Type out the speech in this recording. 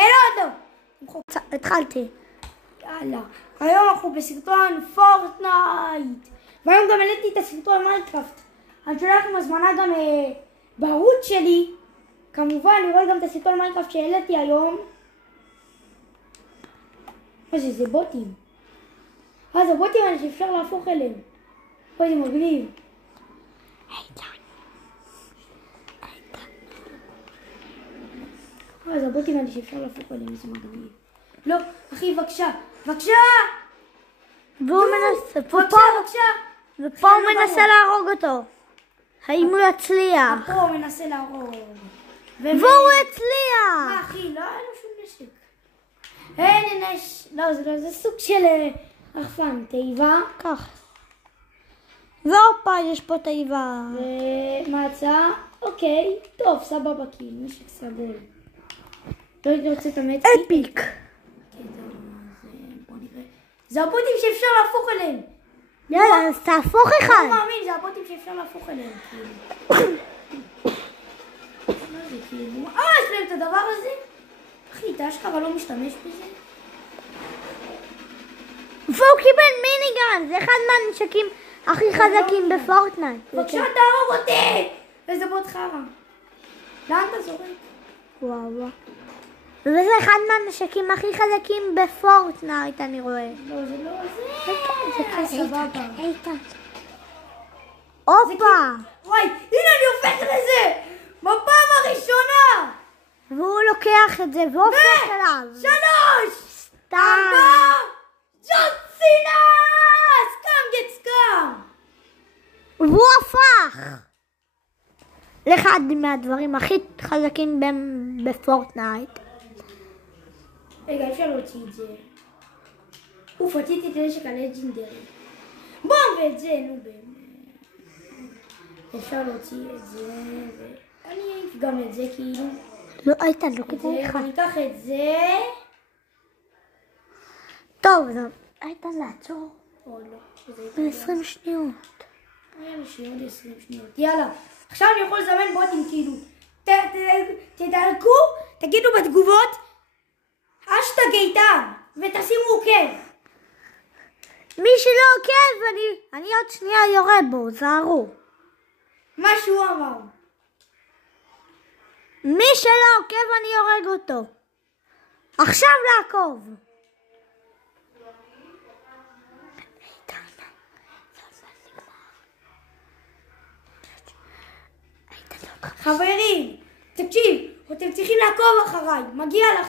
עוד לא. התחלתי. יאללה. היום אנחנו בסרטון פורטנייט. והיום גם העליתי את הסרטון מיינקראפט. אני שולח לכם הזמנה גם בערוץ שלי. כמובן, לראות גם את הסרטון מיינקראפט שהעליתי היום. מה זה בוטים. זה בוטים האלה שאפשר להפוך אליהם. אוי, זה מגניב. זה הבוטים האלה שאפשר להפוך עליהם, זה מגניב. לא, אחי, בבקשה, בבקשה! והוא מנסה, ופה הוא מנסה להרוג אותו. האם הוא יצליח? פה הוא מנסה להרוג. והוא הצליח! מה, אחי, לא היה לו שום נשק. אין נשק. לא, זה סוג של רחפן, תיבה. כך. והופה, יש פה תיבה. ומצא, אוקיי, טוב, סבבה, כאילו, נשק סגול. לא הייתי רוצה את המצ... אפיק. זה הבוטים שאפשר להפוך אליהם. יאללה, אז תהפוך אחד. לא מאמין, זה הבוטים שאפשר להפוך אליהם. מה זה כאילו? יש להם את הדבר הזה? אחי, אתה אשכרה לא משתמש בזה? והוא קיבל מיניגן, זה אחד מהנשקים הכי חזקים בפורטנייט. בבקשה, תהרוג אותי! איזה בוט חרא. לאן אתה זורק? וואו. וזה אחד מהנשקים הכי חזקים בפורטנייט, אני רואה. לא, זה לא זה. זה סבבה. הופה! וואי, הנה אני הופך לזה! בפעם הראשונה! והוא לוקח את זה והופך אליו. 3! 4! ג'ון סינה! סקאם גט סקאם! והוא הפך! לאחד מהדברים הכי חזקים בפורטנייט. רגע, אפשר להוציא את זה. רציתי את הנשק הלג'נדרי. בום, ואת זה, נו באמת. אפשר להוציא את זה, ואני אעיף גם את זה כאילו. לא, איתן, לא כדאי לך. אני אקח את זה. טוב, איתן, לעצור. או לא. ב-20 שניות. היה לי שעוד 20 שניות. יאללה. עכשיו אני יכול לזמן בוטים כאילו. תדלקו, תגידו בתגובות. אשטג איתן, ותשימו עוקב. מי שלא עוקב, אני עוד שנייה יורה בו, זהרו. מה שהוא אמר. מי שלא עוקב, אני יורג אותו. עכשיו לעקוב. חברים, תקשיב, אתם צריכים לעקוב אחריי, מגיע לך.